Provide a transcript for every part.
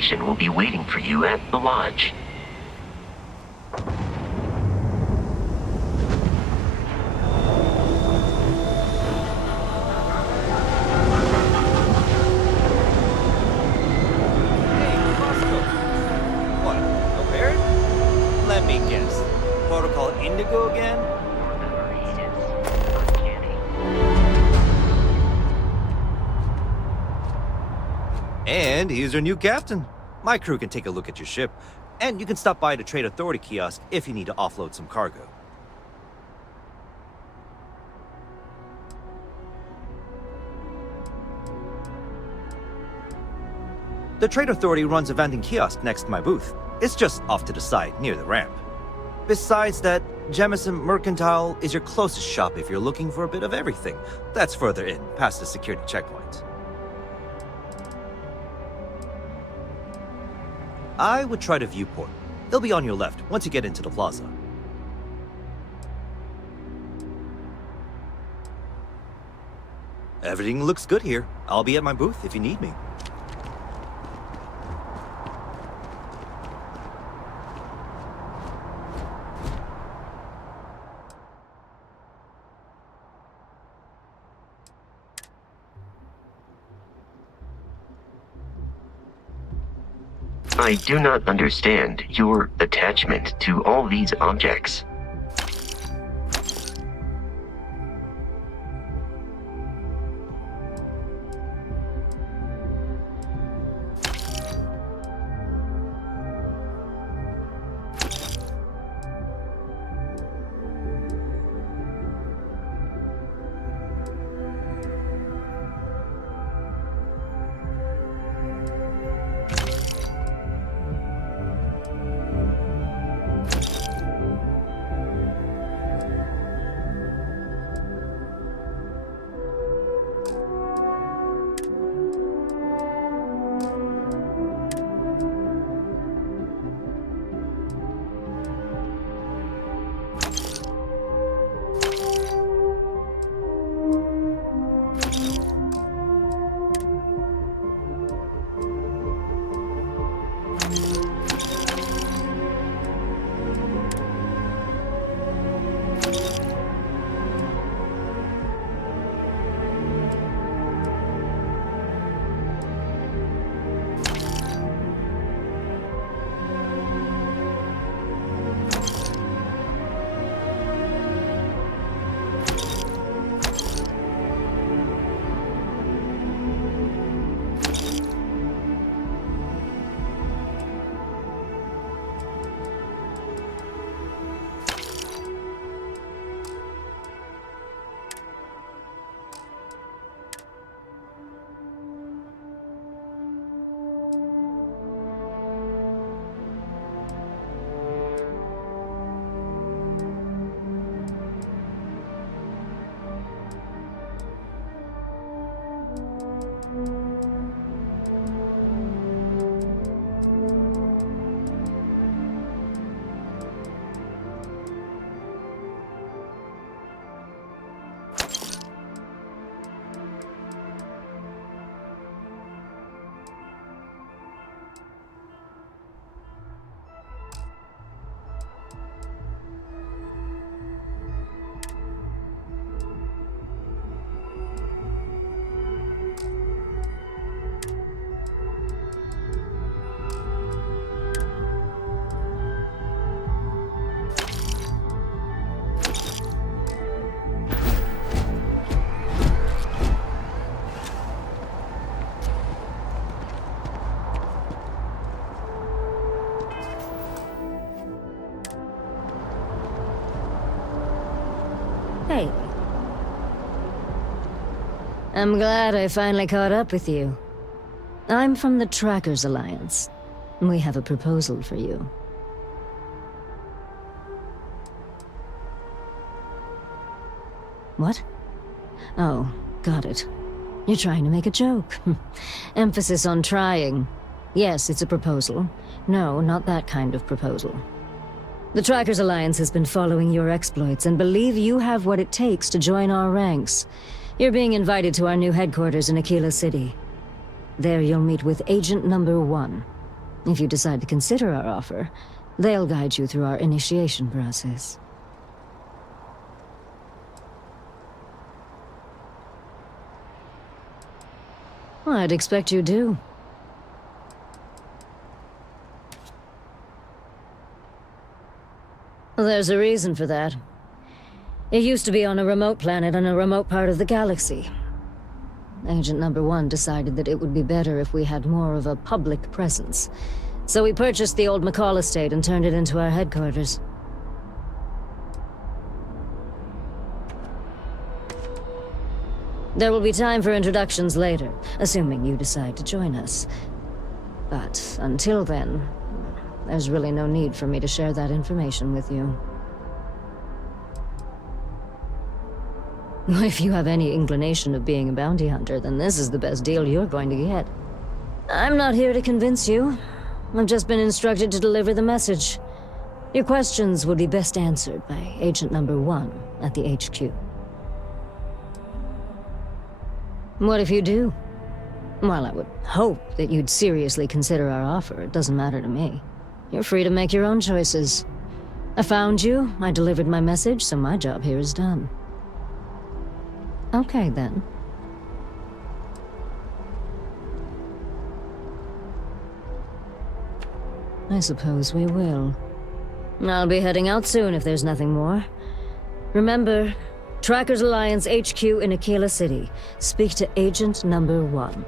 Constellation will be waiting for you at the lodge. Let me guess. Protocol Indigo again? And here's your new captain. My crew can take a look at your ship, and you can stop by the Trade Authority kiosk if you need to offload some cargo. The Trade Authority runs a vending kiosk next to my booth. It's just off to the side, near the ramp. Besides that, Jemison Mercantile is your closest shop if you're looking for a bit of everything. That's further in, past the security checkpoint. I would try the viewport. They'll be on your left once you get into the plaza. Everything looks good here. I'll be at my booth if you need me. I do not understand your attachment to all these objects. Hey. I'm glad I finally caught up with you. I'm from the Trackers Alliance. We have a proposal for you. What? Oh, got it. You're trying to make a joke. Emphasis on trying. Yes, it's a proposal. No, not that kind of proposal. The Trackers Alliance has been following your exploits and believe you have what it takes to join our ranks. You're being invited to our new headquarters in Aquila City. There you'll meet with Agent Number 1. If you decide to consider our offer, they'll guide you through our initiation process. I'd expect you do. There's a reason for that. It used to be on a remote planet in a remote part of the galaxy. Agent Number 1 decided that it would be better if we had more of a public presence. So we purchased the old McCall estate and turned it into our headquarters. There will be time for introductions later, assuming you decide to join us. But until then, there's really no need for me to share that information with you. If you have any inclination of being a bounty hunter, then this is the best deal you're going to get. I'm not here to convince you. I've just been instructed to deliver the message. Your questions would be best answered by Agent Number 1 at the HQ. What if you do? While I would hope that you'd seriously consider our offer, it doesn't matter to me. You're free to make your own choices. I found you, I delivered my message, so my job here is done. Okay, then. I suppose we will. I'll be heading out soon if there's nothing more. Remember, Trackers Alliance HQ in Aquila City. Speak to Agent Number 1.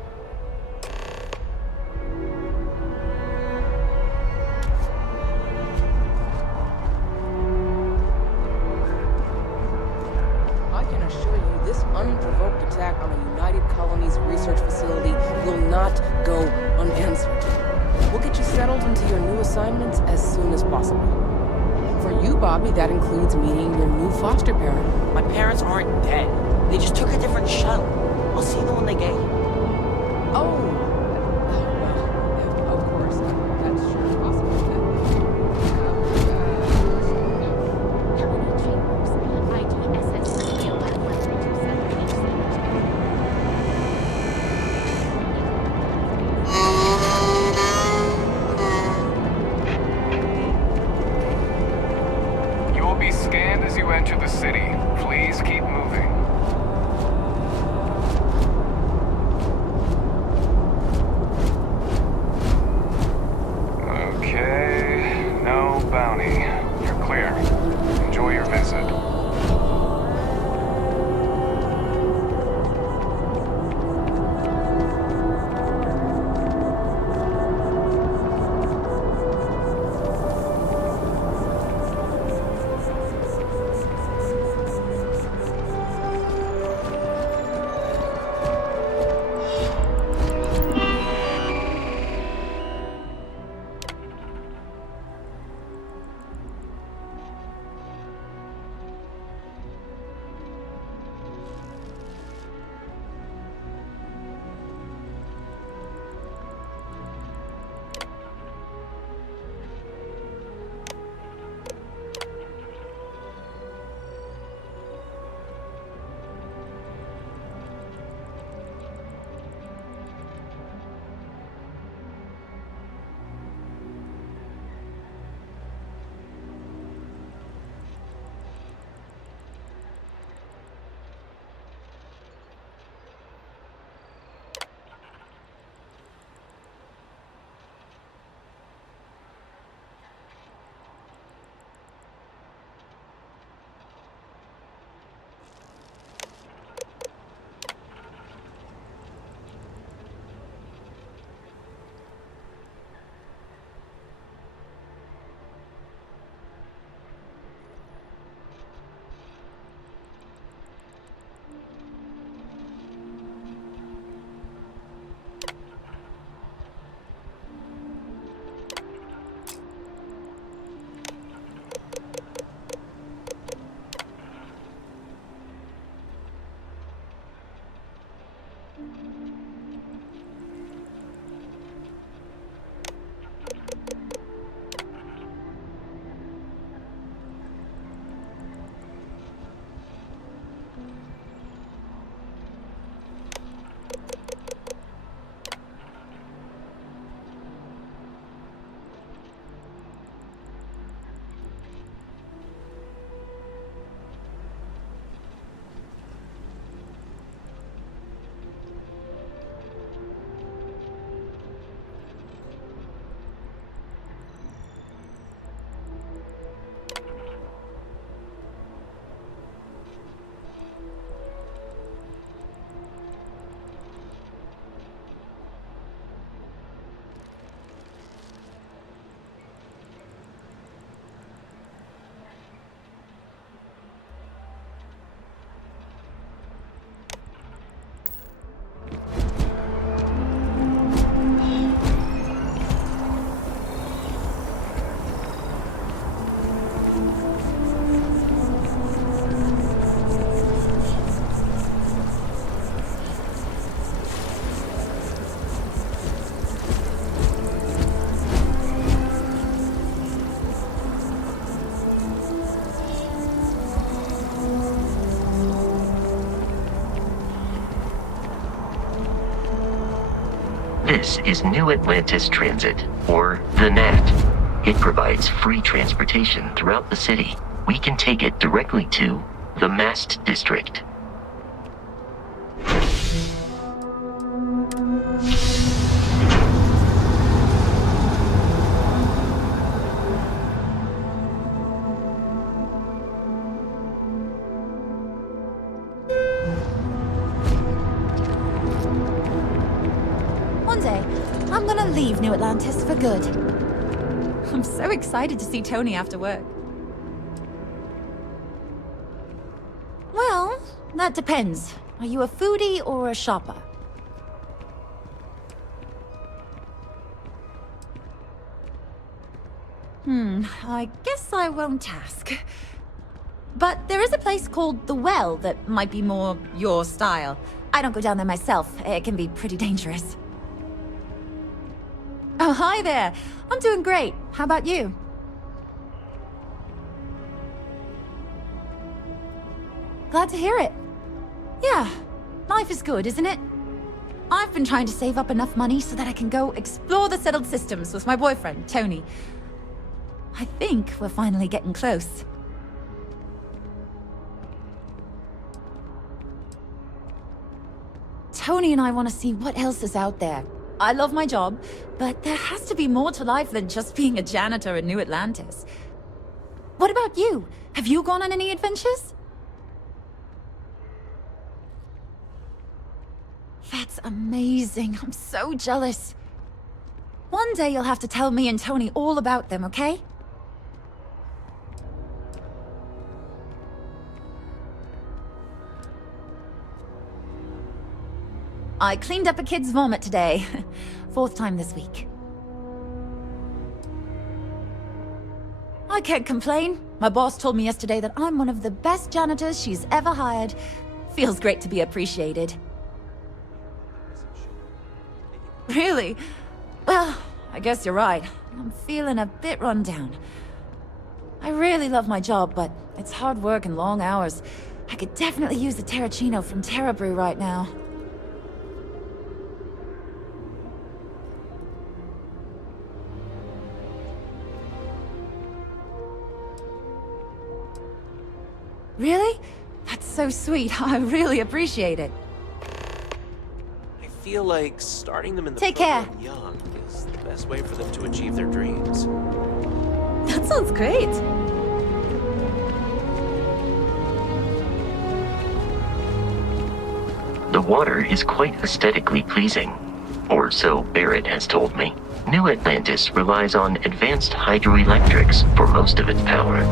I can assure you this unprovoked attack on a United Colonies research facility will not go unanswered. We'll get you settled into your new assignments as soon as possible. For you, Bobby, that includes meeting your new foster parent. My parents aren't dead. They just took a different shuttle. I'll see them when they get here. Oh, well, of course, that's sure possible. Helena Chambers, IDSS Radio 1137. You will be scanned as you enter the city. Please keep moving. Okay, no bounty. You're clear. Enjoy your visit. This is New Atlantis Transit, or the NAT. It provides free transportation throughout the city. We can take it directly to the Mast District. One day, I'm gonna leave New Atlantis for good. I'm so excited to see Tony after work. Well, that depends. Are you a foodie or a shopper? I guess I won't ask. But there is a place called The Well that might be more your style. I don't go down there myself. It can be pretty dangerous. Oh, hi there. I'm doing great. How about you? Glad to hear it. Yeah, life is good, isn't it? I've been trying to save up enough money so that I can go explore the settled systems with my boyfriend, Tony. I think we're finally getting close. Tony and I want to see what else is out there. I love my job, but there has to be more to life than just being a janitor in New Atlantis. What about you? Have you gone on any adventures? That's amazing. I'm so jealous. One day you'll have to tell me and Tony all about them, okay? I cleaned up a kid's vomit today. 4th time this week. I can't complain. My boss told me yesterday that I'm one of the best janitors she's ever hired. Feels great to be appreciated. Really? Well, I guess you're right. I'm feeling a bit run down. I really love my job, but it's hard work and long hours. I could definitely use the Terracino from Terra Brew right now. Really? That's so sweet. I really appreciate it. I feel like starting them in the Take care. program young is the best way for them to achieve their dreams. That sounds great. The water is quite aesthetically pleasing, or so Barrett has told me. New Atlantis relies on advanced hydroelectrics for most of its power.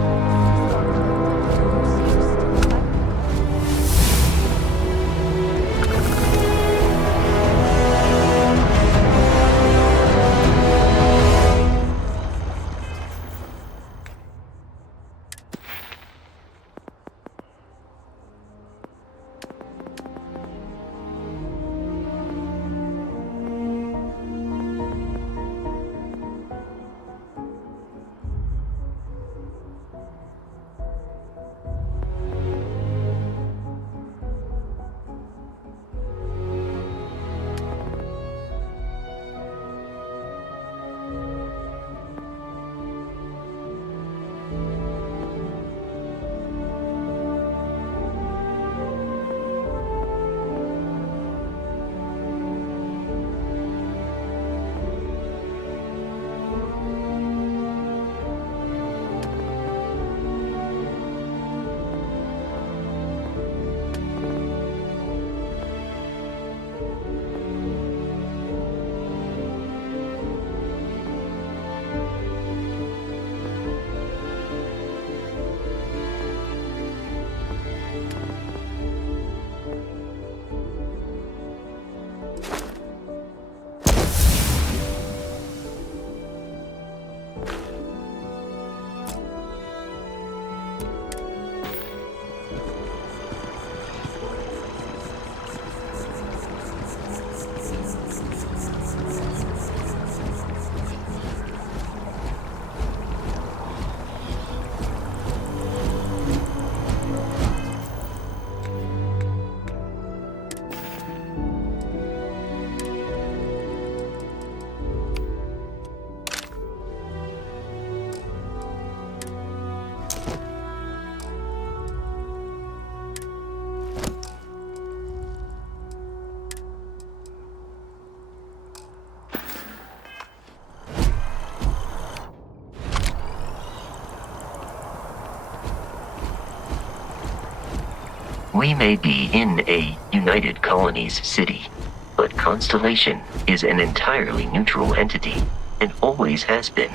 We may be in a United Colonies city, but Constellation is an entirely neutral entity, and always has been.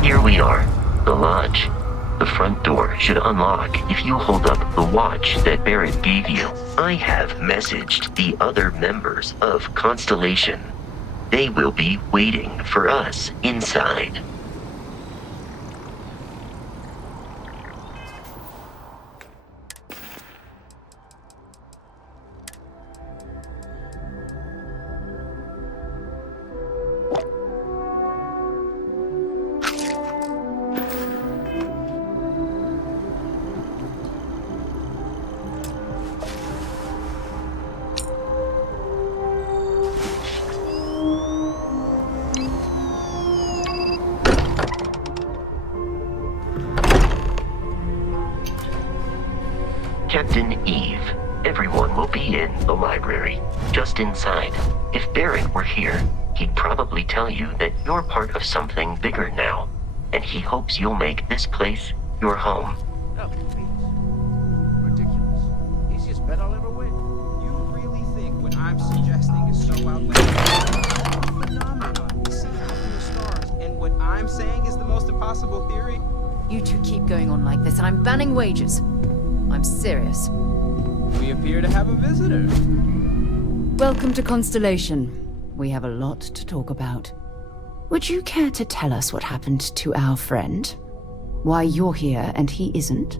Here we are, the lodge. The front door should unlock if you hold up the watch that Barrett gave you. I have messaged the other members of Constellation. They will be waiting for us inside. Captain Eve, everyone will be in the library, just inside. If Barrett were here, he'd probably tell you that you're part of something bigger now, and he hopes you'll make this place your home. Oh, please. Ridiculous. Easiest bet I'll ever win. You really think what I'm suggesting is so outlandish? Phenomenon. We see it in the stars, and what I'm saying is the most impossible theory? You two keep going on like this, and I'm banning wagers. I'm serious. We appear to have a visitor. Welcome to Constellation. We have a lot to talk about. Would you care to tell us what happened to our friend? Why you're here and he isn't?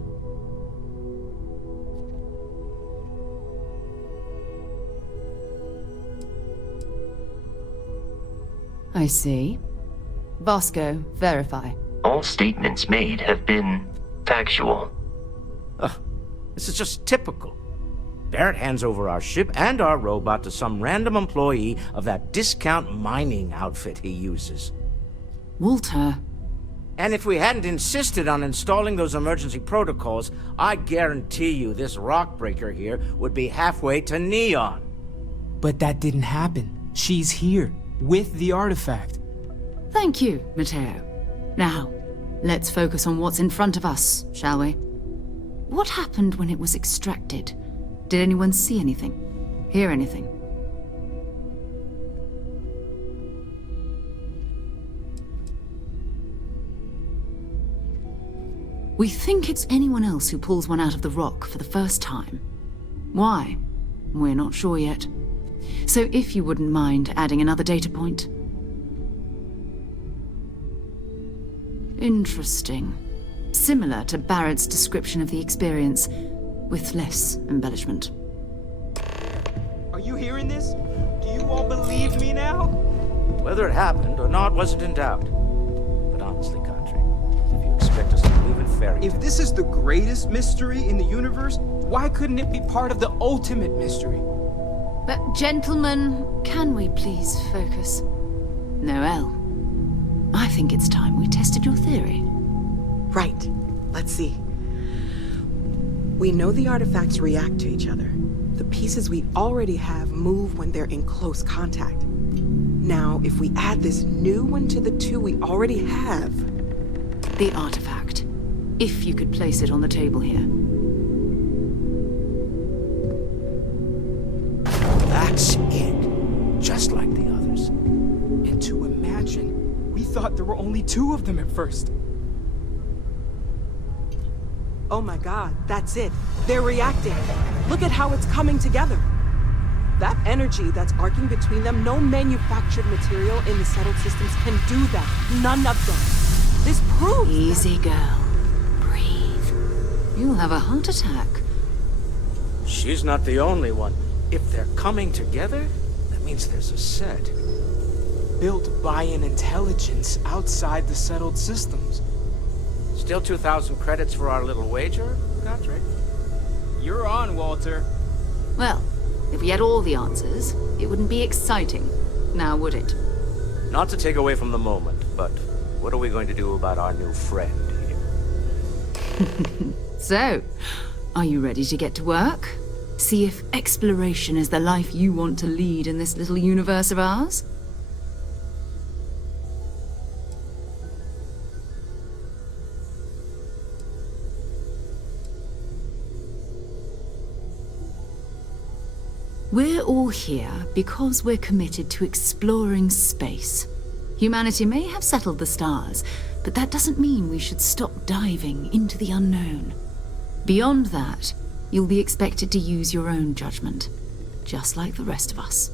I see. Vasco, verify. All statements made have been factual. This is just typical. Barrett hands over our ship and our robot to some random employee of that discount mining outfit he uses. Walter. And if we hadn't insisted on installing those emergency protocols, I guarantee you this rock breaker here would be halfway to Neon. But that didn't happen. She's here, with the artifact. Thank you, Matteo. Now, let's focus on what's in front of us, shall we? What happened when it was extracted? Did anyone see anything? Hear anything? We think it's anyone else who pulls one out of the rock for the first time. Why? We're not sure yet. So if you wouldn't mind adding another data point. Interesting. Similar to Barrett's description of the experience, with less embellishment. Are you hearing this? Do you all believe me now? Whether it happened or not wasn't in doubt. But honestly, Kadri, if you expect us to believe in fairy tales... If this is the greatest mystery in the universe, why couldn't it be part of the ultimate mystery? But gentlemen, can we please focus? Noelle, I think it's time we tested your theory. Right. Let's see. We know the artifacts react to each other. The pieces we already have move when they're in close contact. Now, if we add this new one to the two we already have... The artifact. If you could place it on the table here. That's it. Just like the others. And to imagine, we thought there were only two of them at first. Oh my god, that's it. They're reacting. Look at how it's coming together. That energy that's arcing between them, no manufactured material in the settled systems can do that. None of them. This proves Easy, girl. Breathe. You'll have a heart attack. She's not the only one. If they're coming together, that means there's a set. Built by an intelligence outside the settled systems. Still 2,000 credits for our little wager, Godric? You're on, Walter. Well, if we had all the answers, it wouldn't be exciting, now would it? Not to take away from the moment, but what are we going to do about our new friend here? So, are you ready to get to work? See if exploration is the life you want to lead in this little universe of ours? We're all here because we're committed to exploring space. Humanity may have settled the stars, but that doesn't mean we should stop diving into the unknown. Beyond that, you'll be expected to use your own judgment, just like the rest of us.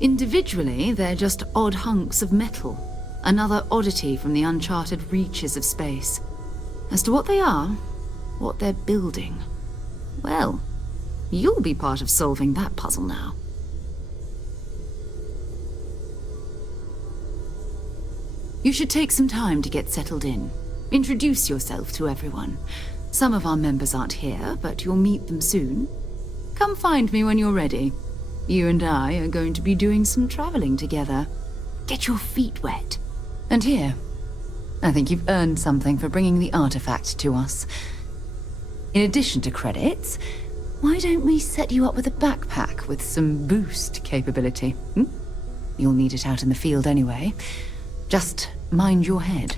Individually, they're just odd hunks of metal, another oddity from the uncharted reaches of space. As to what they are, what they're building, well, you'll be part of solving that puzzle now. You should take some time to get settled in. Introduce yourself to everyone. Some of our members aren't here, but you'll meet them soon. Come find me when you're ready. You and I are going to be doing some traveling together. Get your feet wet. And here, I think you've earned something for bringing the artifact to us. In addition to credits, why don't we set you up with a backpack with some boost capability? You'll need it out in the field anyway. Just mind your head.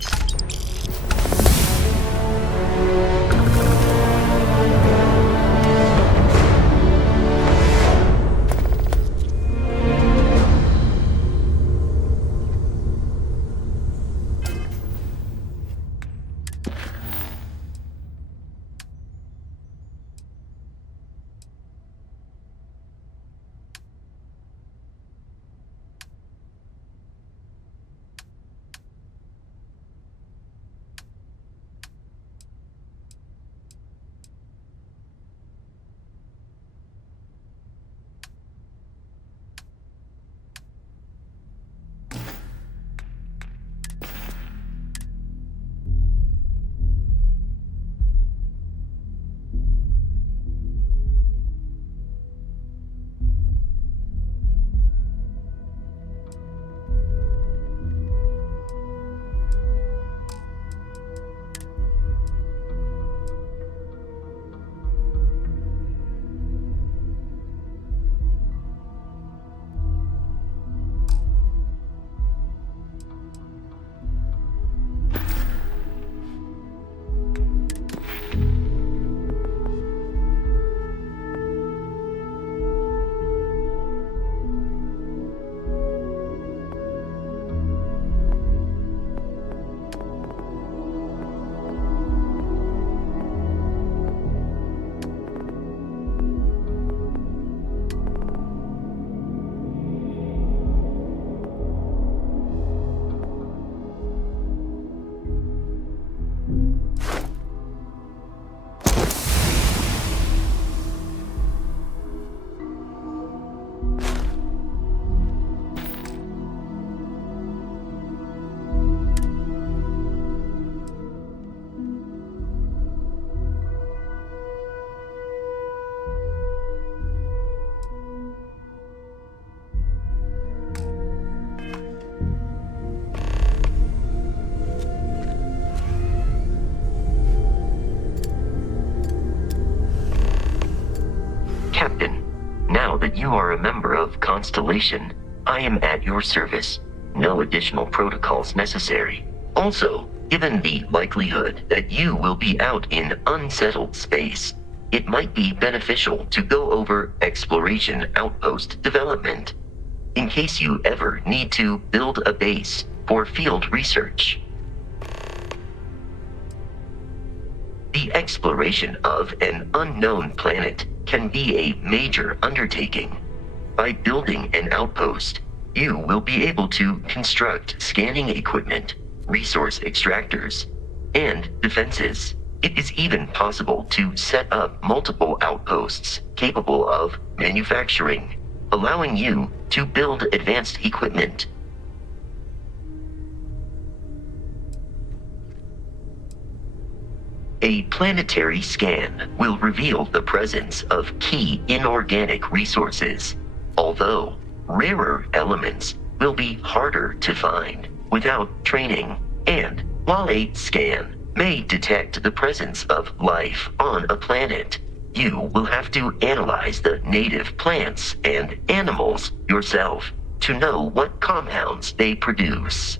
Captain, now that you are a member of Constellation, I am at your service. No additional protocols necessary. Also, given the likelihood that you will be out in unsettled space, it might be beneficial to go over exploration outpost development, in case you ever need to build a base for field research. The exploration of an unknown planet can be a major undertaking. By building an outpost, you will be able to construct scanning equipment, resource extractors, and defenses. It is even possible to set up multiple outposts capable of manufacturing, allowing you to build advanced equipment. A planetary scan will reveal the presence of key inorganic resources, although rarer elements will be harder to find without training. And while a scan may detect the presence of life on a planet. You will have to analyze the native plants and animals yourself to know what compounds they produce.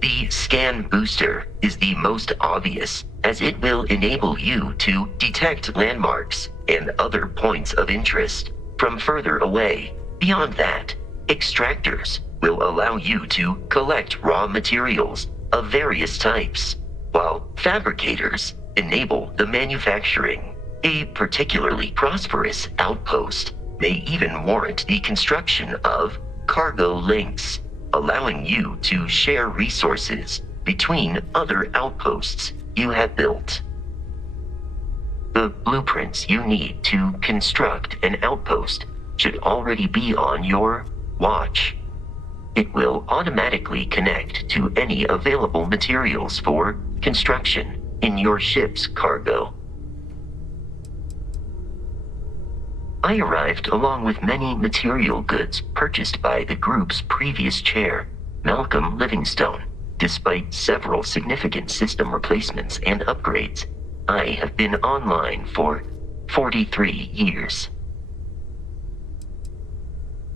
The scan booster is the most obvious, as it will enable you to detect landmarks and other points of interest from further away. Beyond that, extractors will allow you to collect raw materials of various types, while fabricators enable the manufacturing. A particularly prosperous outpost may even warrant the construction of cargo links, allowing you to share resources between other outposts you have built. The blueprints you need to construct an outpost should already be on your watch. It will automatically connect to any available materials for construction in your ship's cargo. I arrived along with many material goods purchased by the group's previous chair, Malcolm Livingstone. Despite several significant system replacements and upgrades, I have been online for 43 years.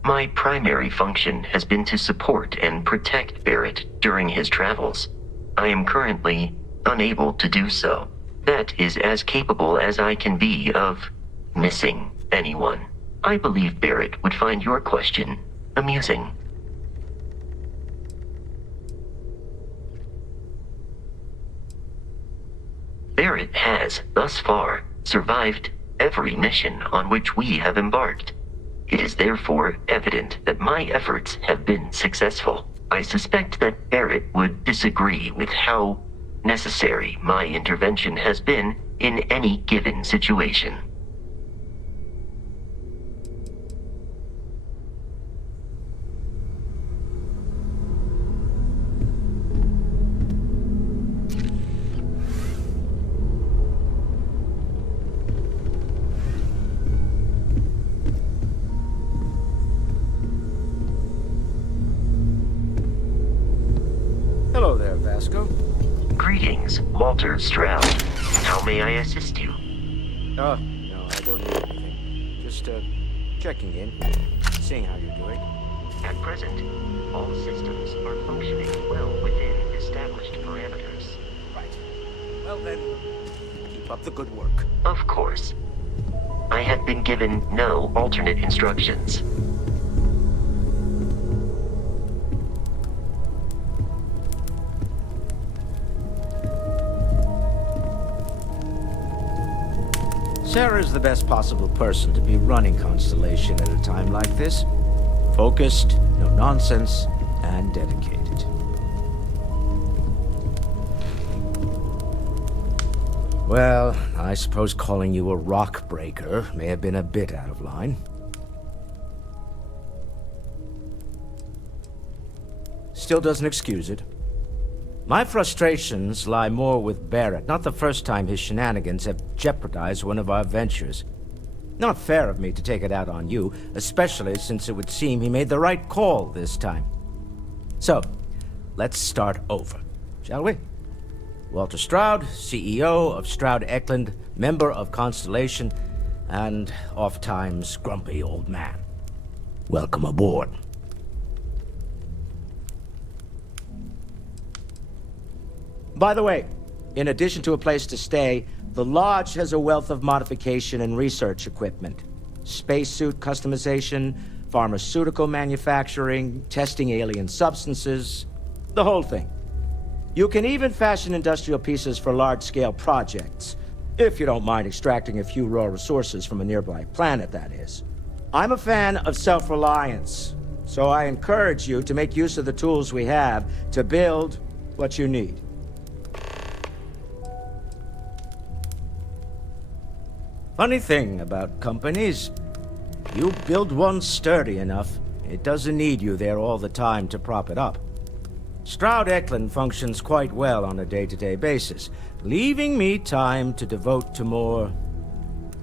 My primary function has been to support and protect Barrett during his travels. I am currently unable to do so. That is as capable as I can be of missing anyone. I believe Barrett would find your question amusing. Barrett has, thus far, survived every mission on which we have embarked. It is therefore evident that my efforts have been successful. I suspect that Barrett would disagree with how necessary my intervention has been in any given situation. Hello there, Vasco. Greetings, Walter Stroud. How may I assist you? Oh, no, I don't need anything. Just, checking in, seeing how you're doing. At present, all systems are functioning well within established parameters. Right. Well then, keep up the good work. Of course. I have been given no alternate instructions. Sarah's the best possible person to be running Constellation at a time like this. Focused, no nonsense, and dedicated. Well, I suppose calling you a rock breaker may have been a bit out of line. Still doesn't excuse it. My frustrations lie more with Barrett. Not the first time his shenanigans have jeopardized one of our ventures. Not fair of me to take it out on you, especially since it would seem he made the right call this time. So, let's start over, shall we? Walter Stroud, CEO of Stroud Eklund, member of Constellation, and oft-times grumpy old man. Welcome aboard. By the way, in addition to a place to stay, the Lodge has a wealth of modification and research equipment. Spacesuit customization, pharmaceutical manufacturing, testing alien substances, the whole thing. You can even fashion industrial pieces for large-scale projects, if you don't mind extracting a few raw resources from a nearby planet, that is. I'm a fan of self-reliance, so I encourage you to make use of the tools we have to build what you need. Funny thing about companies, you build one sturdy enough, it doesn't need you there all the time to prop it up. Stroud Eklund functions quite well on a day-to-day basis, leaving me time to devote to more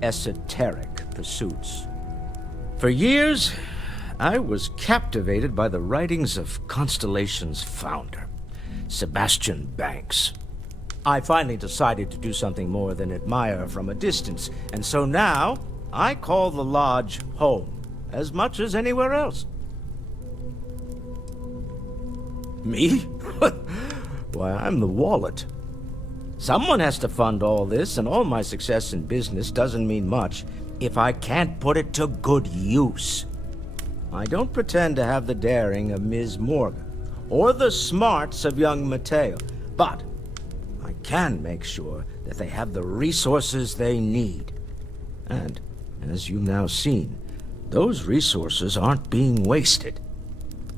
esoteric pursuits. For years, I was captivated by the writings of Constellation's founder, Sebastian Banks. I finally decided to do something more than admire from a distance, and so now I call the Lodge home, as much as anywhere else. Me? Why, I'm the wallet. Someone has to fund all this, and all my success in business doesn't mean much if I can't put it to good use. I don't pretend to have the daring of Ms. Morgan, or the smarts of young Matteo, but I can make sure that they have the resources they need. And, as you've now seen, those resources aren't being wasted.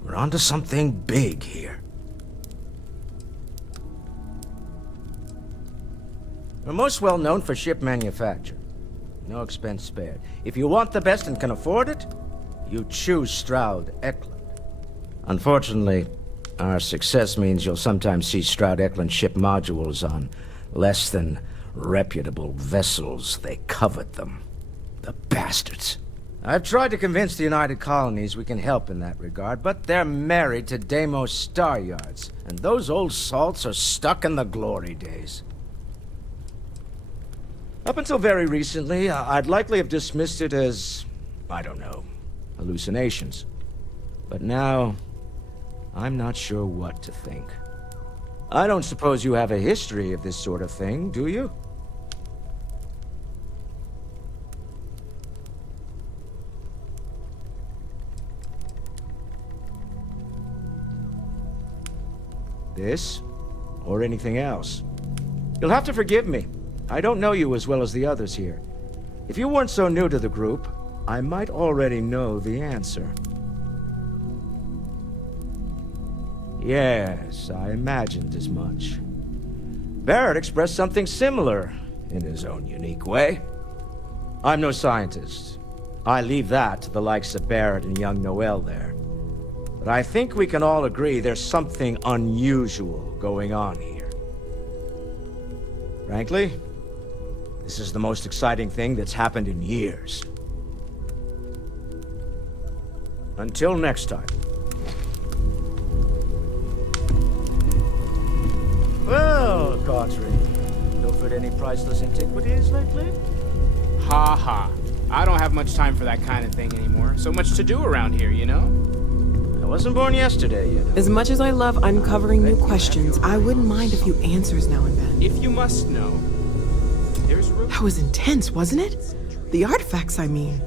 We're onto something big here. We're most well known for ship manufacture. No expense spared. If you want the best and can afford it, you choose Stroud Eklund. Unfortunately, our success means you'll sometimes see Stroud Eklund ship modules on less than reputable vessels. They covet them. The bastards. I've tried to convince the United Colonies we can help in that regard, but they're married to Deimos Star Yards, and those old salts are stuck in the glory days. Up until very recently, I'd likely have dismissed it as, I don't know, hallucinations. But now, I'm not sure what to think. I don't suppose you have a history of this sort of thing, do you? This, or anything else. You'll have to forgive me. I don't know you as well as the others here. If you weren't so new to the group, I might already know the answer. Yes, I imagined as much. Barrett expressed something similar, in his own unique way. I'm no scientist. I leave that to the likes of Barrett and young Noel there. But I think we can all agree there's something unusual going on here. Frankly, this is the most exciting thing that's happened in years. Until next time. Well, Cartry, pilfered any priceless antiquities lately? Ha ha. I don't have much time for that kind of thing anymore. So much to do around here, you know? I wasn't born yesterday, you know. As much as I love uncovering new questions, I wouldn't mind a few answers now and then. If you must know, there's room. That was intense, wasn't it? The artifacts, I mean.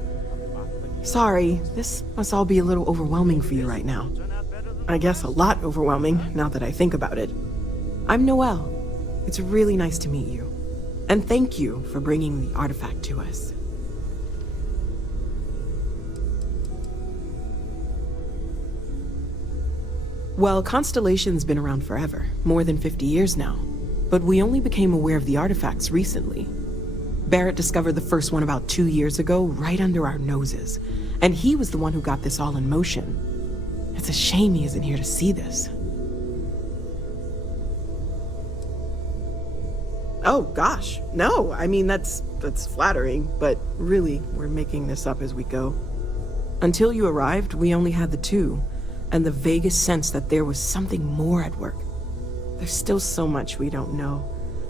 Sorry, this must all be a little overwhelming for you right now. I guess a lot overwhelming, now that I think about it. I'm Noel. It's really nice to meet you. And thank you for bringing the artifact to us. Well, Constellation's been around forever, more than 50 years now. But we only became aware of the artifacts recently. Barrett discovered the first one about 2 years ago, right under our noses. And he was the one who got this all in motion. It's a shame he isn't here to see this. Oh, gosh, no. I mean, that's flattering, but really, we're making this up as we go. Until you arrived, we only had the two, and the vaguest sense that there was something more at work. There's still so much we don't know,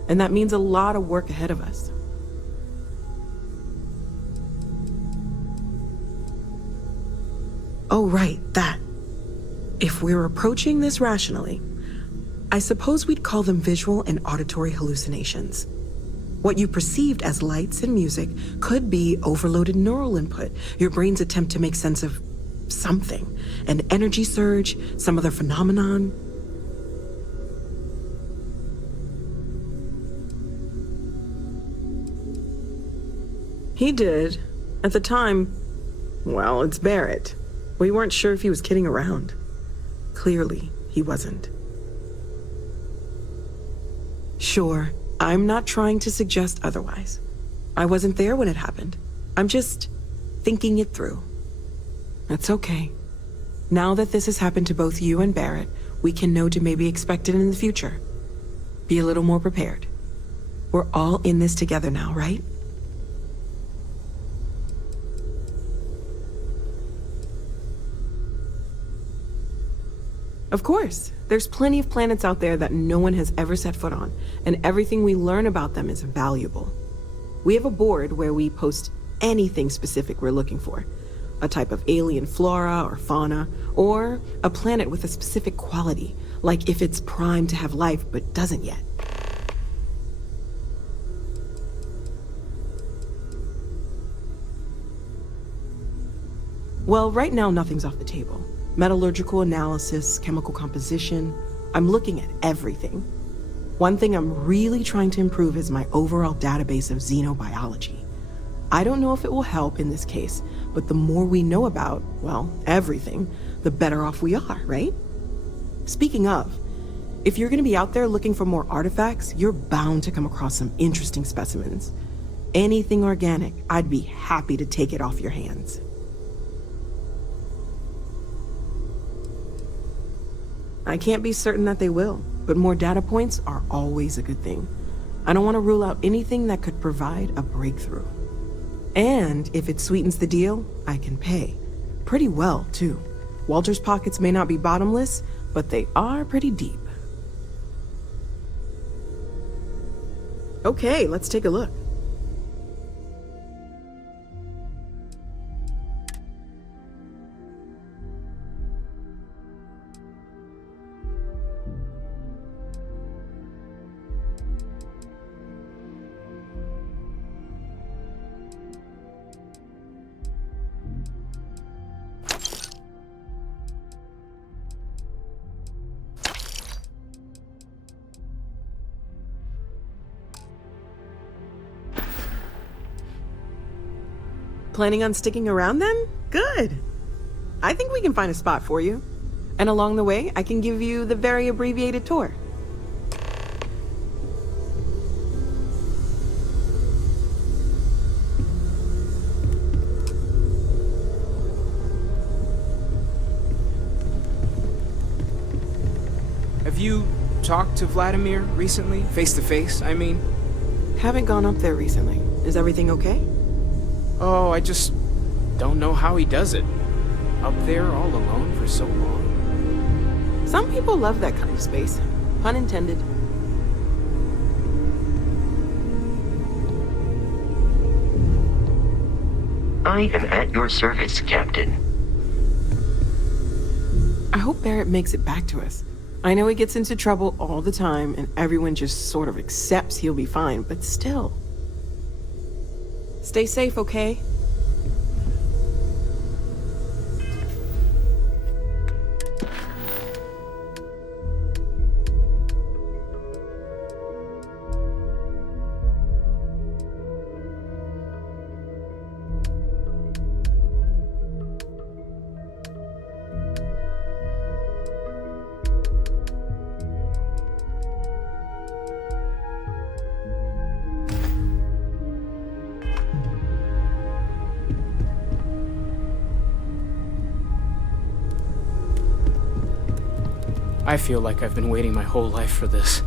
and that means a lot of work ahead of us. Oh, right, that. If we're approaching this rationally, I suppose we'd call them visual and auditory hallucinations. What you perceived as lights and music could be overloaded neural input, your brain's attempt to make sense of something, an energy surge, some other phenomenon. He did. At the time, well, it's Barrett. We weren't sure if he was kidding around. Clearly, he wasn't. Sure, I'm not trying to suggest otherwise. I wasn't there when it happened. I'm just thinking it through. That's okay. Now that this has happened to both you and Barrett, we can know to maybe expect it in the future. Be a little more prepared. We're all in this together now, right? Of course. There's plenty of planets out there that no one has ever set foot on, and everything we learn about them is valuable. We have a board where we post anything specific we're looking for. A type of alien flora or fauna, or a planet with a specific quality, like if it's primed to have life but doesn't yet. Well, right now nothing's off the table. Metallurgical analysis, chemical composition, I'm looking at everything. One thing I'm really trying to improve is my overall database of xenobiology. I don't know if it will help in this case, but the more we know about, well, everything, the better off we are, right? Speaking of, if you're gonna be out there looking for more artifacts, you're bound to come across some interesting specimens. Anything organic, I'd be happy to take it off your hands. I can't be certain that they will, but more data points are always a good thing. I don't want to rule out anything that could provide a breakthrough. And if it sweetens the deal, I can pay. Pretty well, too. Walter's pockets may not be bottomless, but they are pretty deep. Okay, let's take a look. Planning on sticking around then? Good. I think we can find a spot for you. And along the way, I can give you the very abbreviated tour. Have you talked to Vladimir recently? Face to face, I mean? Haven't gone up there recently. Is everything okay? Oh, I just don't know how he does it. Up there all alone for so long. Some people love that kind of space. Pun intended. I am at your service, Captain. I hope Barrett makes it back to us. I know he gets into trouble all the time, and everyone just sort of accepts he'll be fine, but still. Stay safe, okay? I feel like I've been waiting my whole life for this.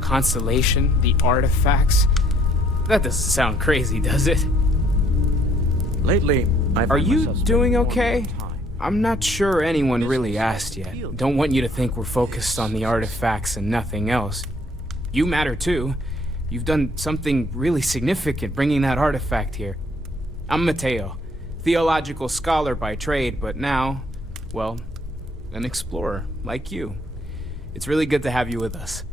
Constellation, the artifacts. That doesn't sound crazy, does it? Lately, Are you doing okay? I'm not sure anyone really asked yet. Don't want you to think we're focused on the artifacts and nothing else. You matter too. You've done something really significant bringing that artifact here. I'm Mateo, theological scholar by trade, but now, well, an explorer like you. It's really good to have you with us.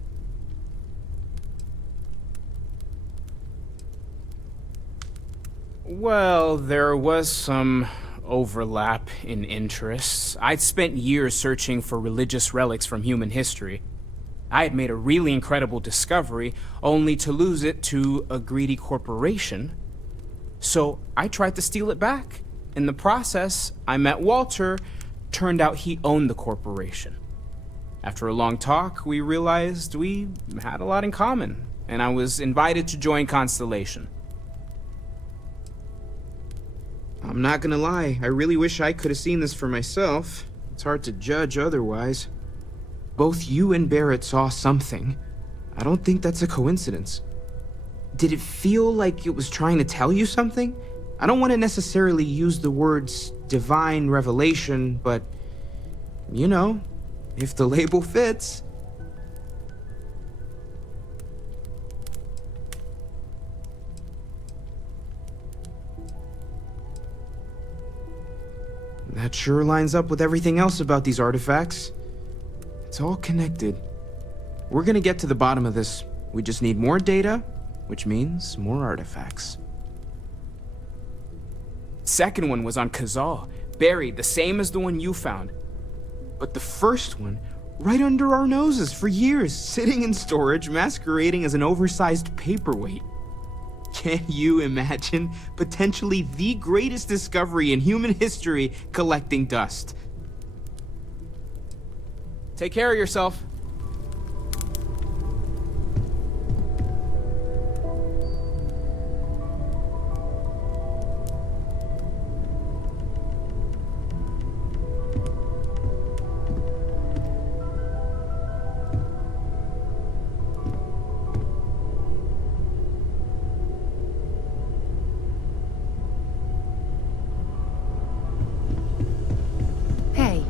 Well, there was some overlap in interests. I'd spent years searching for religious relics from human history. I had made a really incredible discovery, only to lose it to a greedy corporation. So I tried to steal it back. In the process, I met Walter. Turned out he owned the corporation. After a long talk, we realized we had a lot in common, and I was invited to join Constellation. I'm not gonna lie, I really wish I could have seen this for myself. It's hard to judge otherwise. Both you and Barrett saw something. I don't think that's a coincidence. Did it feel like it was trying to tell you something? I don't want to necessarily use the words divine revelation, but, you know, If the label fits. That sure lines up with everything else about these artifacts. It's all connected. We're gonna get to the bottom of this. We just need more data, which means more artifacts. Second one was on Kazal, buried, the same as the one you found. But the first one, right under our noses for years, sitting in storage, masquerading as an oversized paperweight. Can you imagine potentially the greatest discovery in human history collecting dust? Take care of yourself. Hey.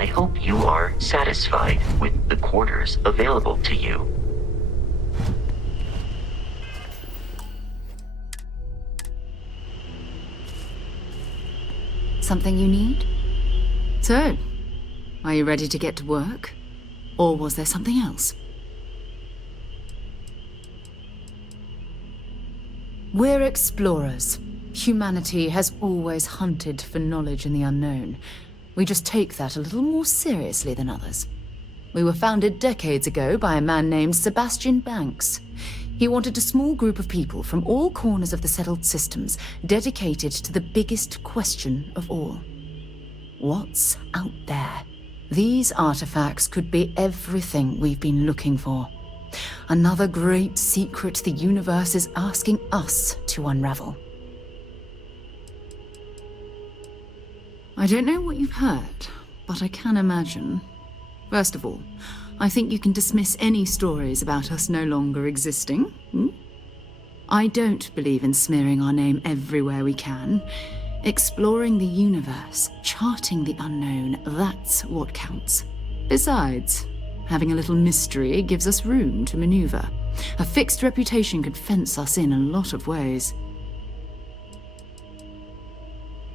I hope you are satisfied with the quarters available to you. Something you need? So, are you ready to get to work? Or was there something else? We're explorers. Humanity has always hunted for knowledge in the unknown. We just take that a little more seriously than others. We were founded decades ago by a man named Sebastian Banks. He wanted a small group of people from all corners of the settled systems dedicated to the biggest question of all. What's out there? These artifacts could be everything we've been looking for. Another great secret the universe is asking us to unravel. I don't know what you've heard, but I can imagine. First of all, I think you can dismiss any stories about us no longer existing. I don't believe in smearing our name everywhere we can. Exploring the universe, charting the unknown, that's what counts. Besides, having a little mystery gives us room to maneuver. A fixed reputation could fence us in a lot of ways.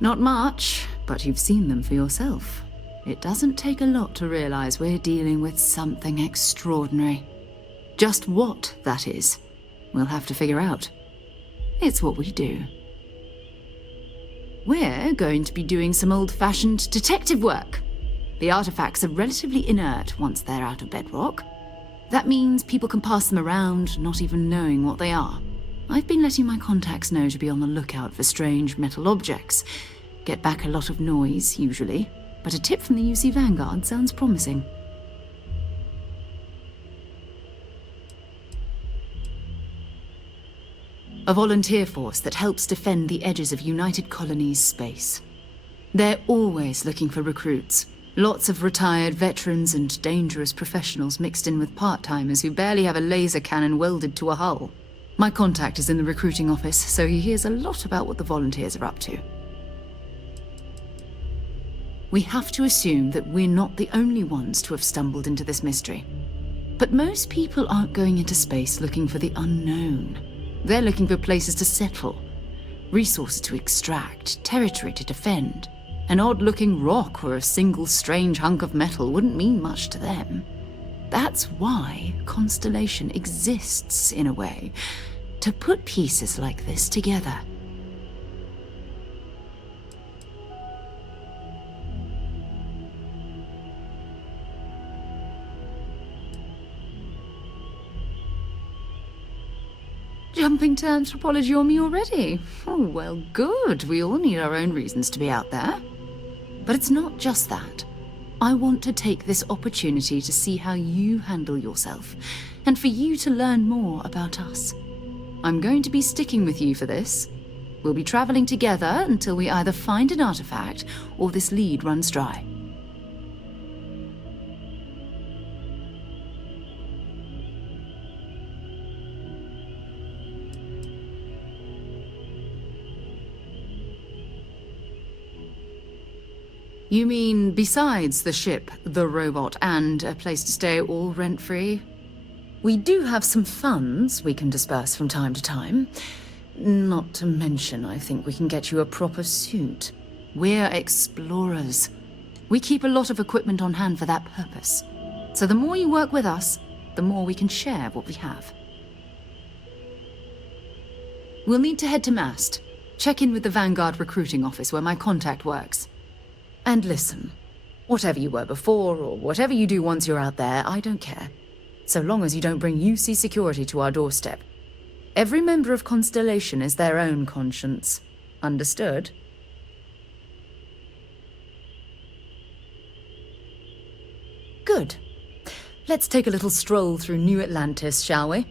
Not much, but you've seen them for yourself. It doesn't take a lot to realize we're dealing with something extraordinary. Just what that is, we'll have to figure out. It's what we do. We're going to be doing some old-fashioned detective work. The artifacts are relatively inert once they're out of bedrock. That means people can pass them around, not even knowing what they are. I've been letting my contacts know to be on the lookout for strange metal objects. Get back a lot of noise, usually, but a tip from the UC Vanguard sounds promising. A volunteer force that helps defend the edges of United Colonies space. They're always looking for recruits. Lots of retired veterans and dangerous professionals mixed in with part-timers who barely have a laser cannon welded to a hull. My contact is in the recruiting office, so he hears a lot about what the volunteers are up to. We have to assume that we're not the only ones to have stumbled into this mystery. But most people aren't going into space looking for the unknown. They're looking for places to settle, resources to extract, territory to defend. An odd-looking rock or a single strange hunk of metal wouldn't mean much to them. That's why Constellation exists, in a way, to put pieces like this together. Jumping to anthropology on me already? Oh, well, good. We all need our own reasons to be out there. But it's not just that. I want to take this opportunity to see how you handle yourself, and for you to learn more about us. I'm going to be sticking with you for this. We'll be traveling together until we either find an artifact or this lead runs dry. You mean besides the ship, the robot, and a place to stay all rent-free? We do have some funds we can disperse from time to time. Not to mention, I think we can get you a proper suit. We're explorers. We keep a lot of equipment on hand for that purpose. So the more you work with us, the more we can share what we have. We'll need to head to Mast. Check in with the Vanguard recruiting office where my contact works. And listen, whatever you were before, or whatever you do once you're out there, I don't care. So long as you don't bring UC security to our doorstep. Every member of Constellation is their own conscience. Understood? Good. Let's take a little stroll through New Atlantis, shall we?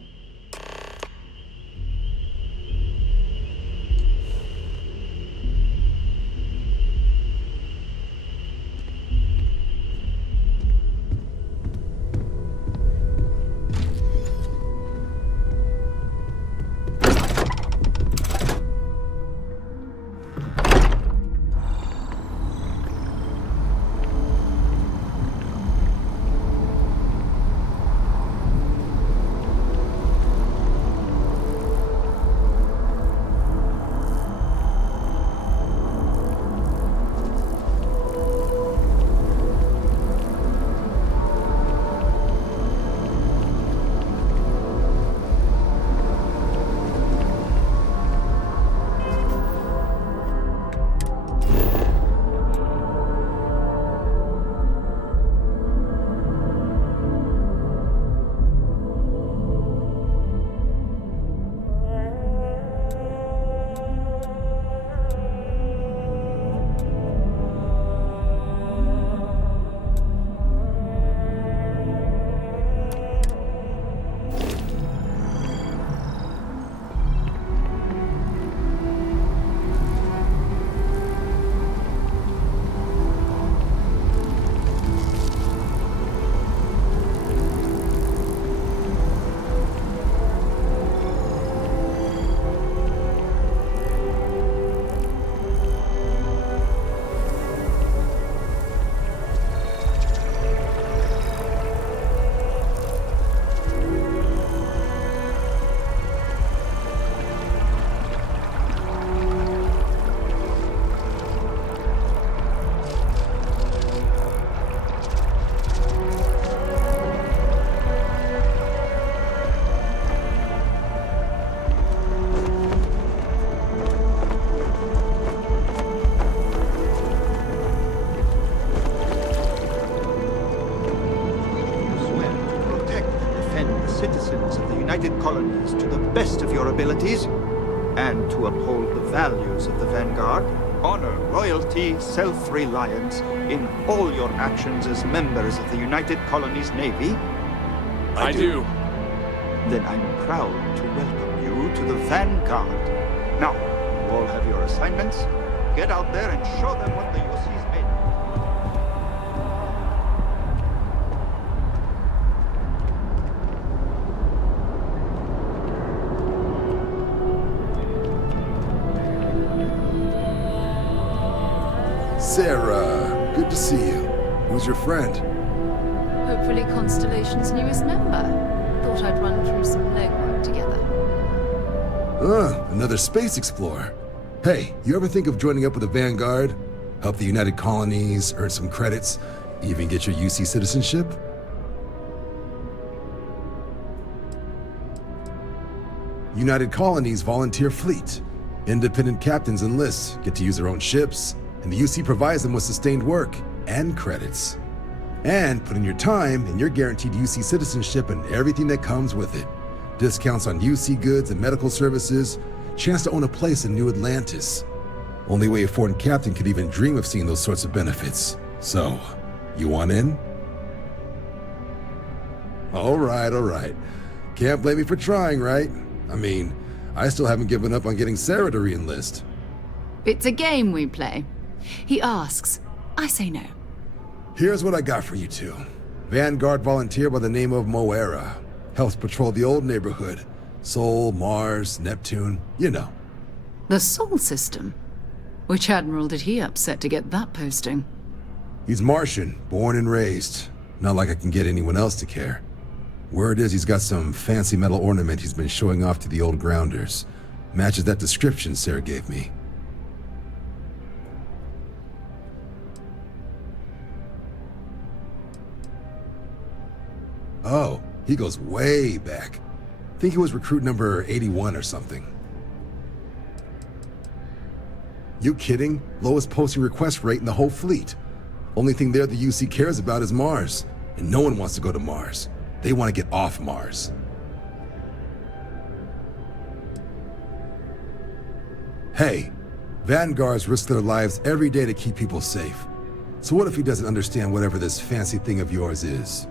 citizens of the United Colonies to the best of your abilities, and to uphold the values of the Vanguard, honor loyalty, self-reliance in all your actions as members of the United Colonies Navy? I do. Then I'm proud to welcome you to the Vanguard. Now, you all have your assignments. Get out there and show them what the UC's made of. Sarah, good to see you. Who's your friend? Hopefully Constellation's newest member. Thought I'd run through some legwork together. Another space explorer. Hey, you ever think of joining up with the Vanguard? Help the United Colonies, earn some credits, even get your UC citizenship? United Colonies volunteer fleet. Independent captains enlist, get to use their own ships, and the UC provides them with sustained work and credits. And put in your time, and you're guaranteed UC citizenship and everything that comes with it. Discounts on UC goods and medical services, chance to own a place in New Atlantis. Only way a foreign captain could even dream of seeing those sorts of benefits. So, you want in? All right. Can't blame me for trying, right? I mean, I still haven't given up on getting Sarah to re-enlist. It's a game we play. He asks, I say no. Here's what I got for you two. Vanguard volunteer by the name of Moera. Helps patrol the old neighborhood. Sol, Mars, Neptune, you know. The Sol system? Which admiral did he upset to get that posting? He's Martian, born and raised. Not like I can get anyone else to care. Word is he's got some fancy metal ornament he's been showing off to the old grounders. Matches that description Sarah gave me. Oh, he goes way back. Think he was recruit number 81 or something. You kidding? Lowest posting request rate in the whole fleet. Only thing there the UC cares about is Mars. And no one wants to go to Mars. They want to get off Mars. Hey, Vanguards risk their lives every day to keep people safe. So what if he doesn't understand whatever this fancy thing of yours is?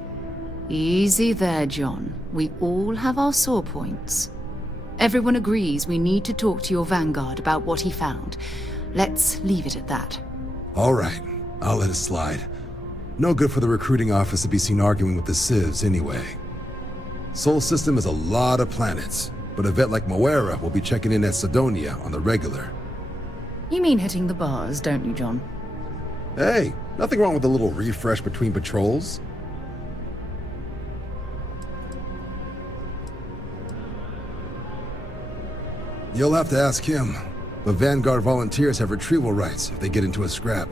Easy there, John. We all have our sore points. Everyone agrees we need to talk to your Vanguard about what he found. Let's leave it at that. All right, I'll let it slide. No good for the recruiting office to be seen arguing with the civs anyway. Sol system is a lot of planets, but a vet like Moera will be checking in at Sidonia on the regular. You mean hitting the bars, don't you, John? Hey, nothing wrong with a little refresh between patrols. You'll have to ask him, but Vanguard volunteers have retrieval rights if they get into a scrap.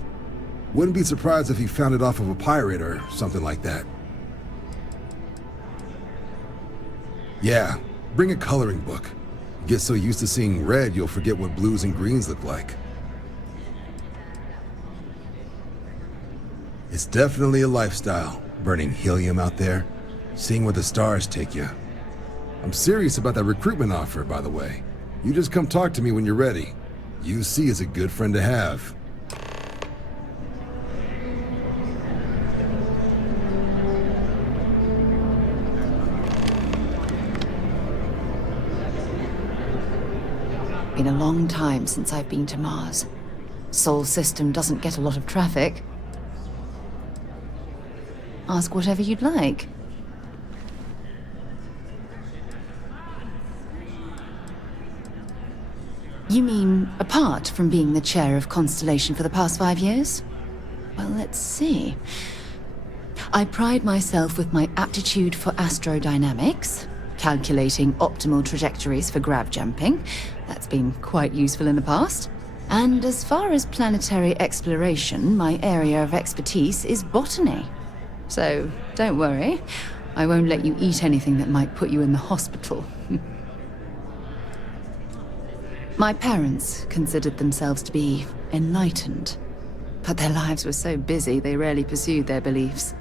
Wouldn't be surprised if he found it off of a pirate or something like that. Yeah, bring a coloring book. Get so used to seeing red, you'll forget what blues and greens look like. It's definitely a lifestyle, burning helium out there, seeing where the stars take you. I'm serious about that recruitment offer, by the way. You just come talk to me when you're ready. UC is a good friend to have. Been a long time since I've been to Mars. Sol system doesn't get a lot of traffic. Ask whatever you'd like. You mean, apart from being the chair of Constellation for the past 5 years? Well, let's see. I pride myself with my aptitude for astrodynamics, calculating optimal trajectories for grav jumping. That's been quite useful in the past. And as far as planetary exploration, my area of expertise is botany. So, don't worry. I won't let you eat anything that might put you in the hospital. My parents considered themselves to be enlightened, but their lives were so busy they rarely pursued their beliefs.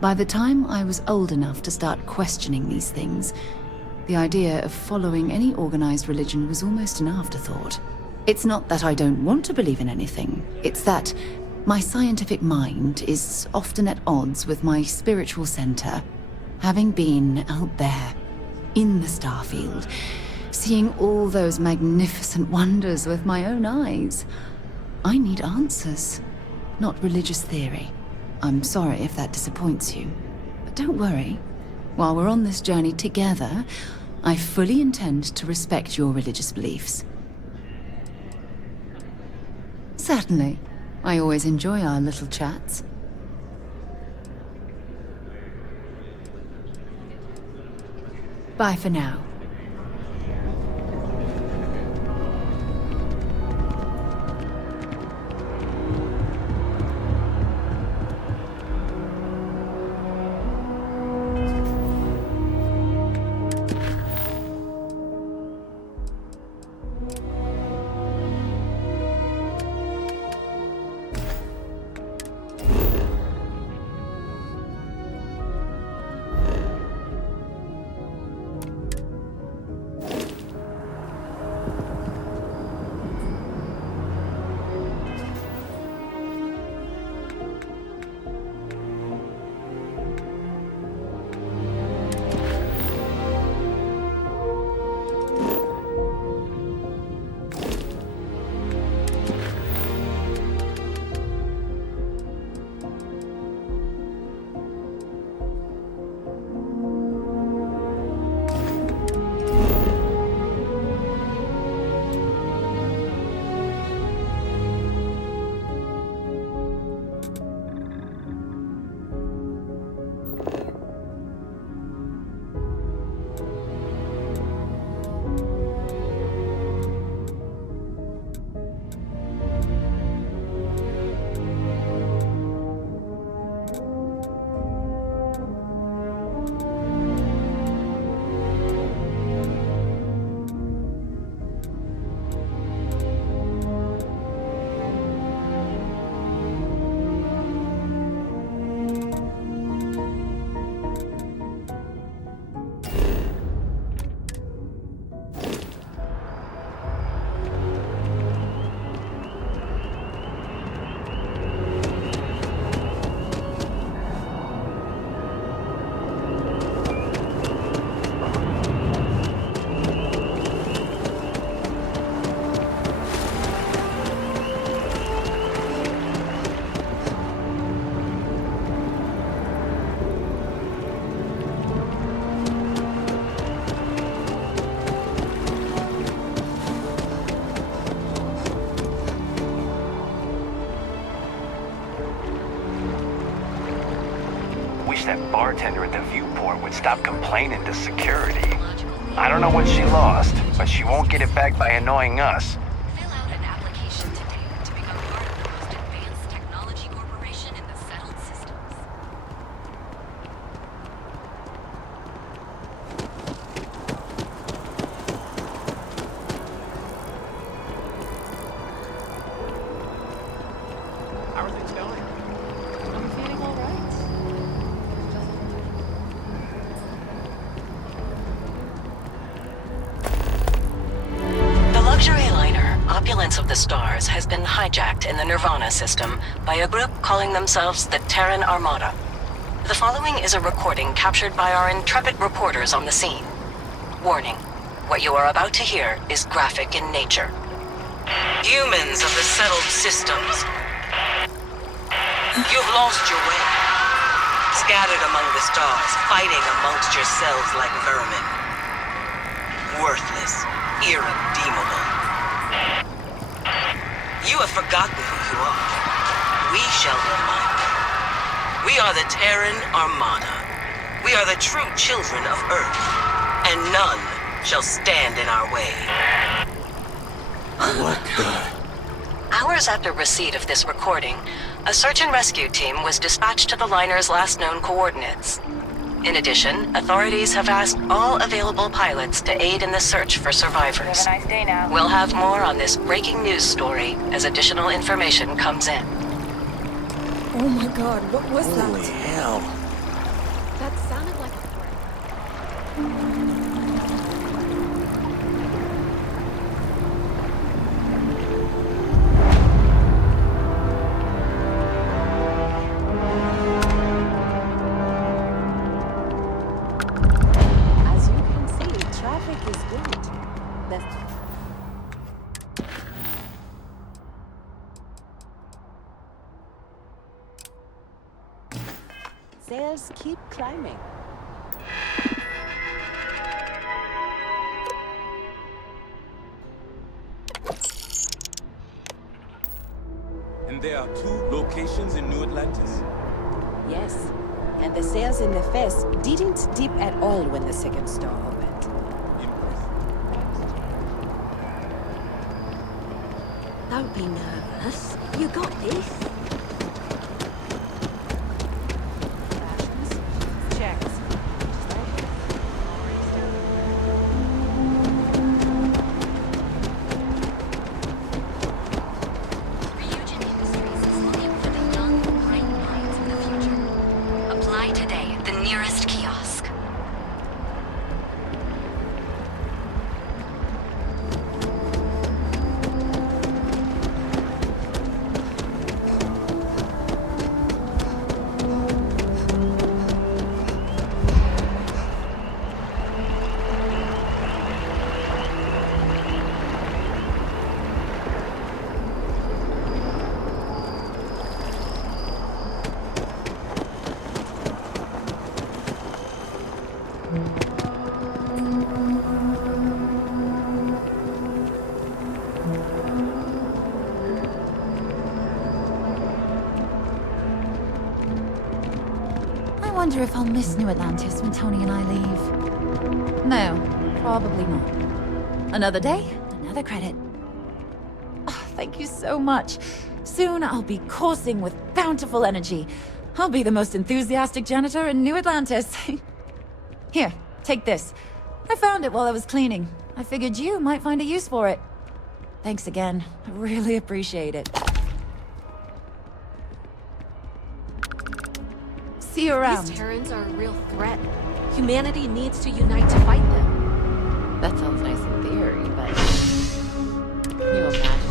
By the time I was old enough to start questioning these things, the idea of following any organized religion was almost an afterthought. It's not that I don't want to believe in anything, it's that my scientific mind is often at odds with my spiritual center. Having been out there, in the Starfield, seeing all those magnificent wonders with my own eyes, I need answers, not religious theory. I'm sorry if that disappoints you, but don't worry. While we're on this journey together, I fully intend to respect your religious beliefs. Certainly. I always enjoy our little chats. Bye for now. That bartender at the viewport would stop complaining to security. I don't know what she lost, but she won't get it back by annoying us. Fill out an application today to become part of the most advanced technology corporation in the settled systems. How are things going? I'm feeling all right. The luxury liner, Opulence of the Stars, has been hijacked in the Nirvana system by a group calling themselves the Terran Armada. The following is a recording captured by our intrepid reporters on the scene. Warning, what you are about to hear is graphic in nature. Humans of the settled systems, you've lost your way. Scattered among the stars, fighting amongst yourselves like vermin. Worthless, irredeemable. You have forgotten who you are. We shall remind you. We are the Terran Armada. We are the true children of Earth, and none shall stand in our way. What the? Hours after receipt of this recording, a search and rescue team was dispatched to the liner's last known coordinates. In addition, authorities have asked all available pilots to aid in the search for survivors. Have a nice day now. We'll have more on this breaking news story as additional information comes in. Oh my god, what was that? Holy hell. That sounded like a threat. As you can see, traffic is good. Sales keep climbing. And there are 2 locations in New Atlantis? Yes, and the sales in the fest didn't dip at all when the second store opened. Don't be nervous. You got this. Apply today at the nearest kiosk. I wonder if I'll miss New Atlantis when Tony and I leave. No, probably not. Another day, another credit. Oh, thank you so much. Soon I'll be coursing with bountiful energy. I'll be the most enthusiastic janitor in New Atlantis. Here, take this. I found it while I was cleaning. I figured you might find a use for it. Thanks again. I really appreciate it. See you around. These Terrans are a real threat. Humanity needs to unite to fight them. That sounds nice in theory, but can you imagine?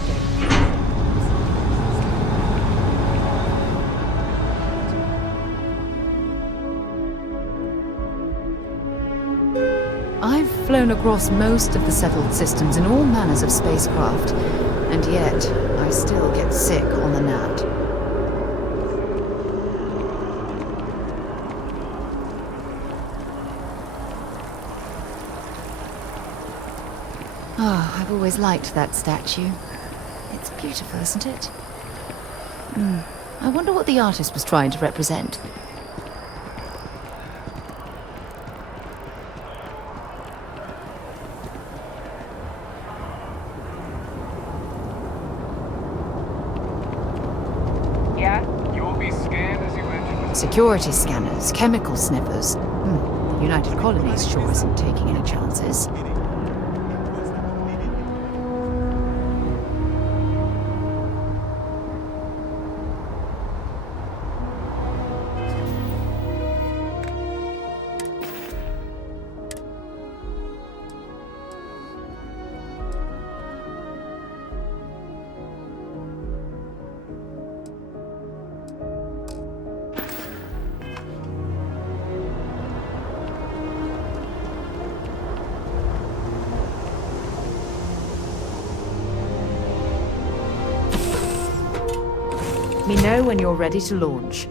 I've flown across most of the settled systems in all manners of spacecraft, and yet I still get sick on the gnat. Ah, I've always liked that statue. It's beautiful, isn't it? I wonder what the artist was trying to represent. Yeah? You will be scanned as you enter. Security scanners, chemical sniffers. The United Colonies sure isn't taking any chances. Let me know when you're ready to launch.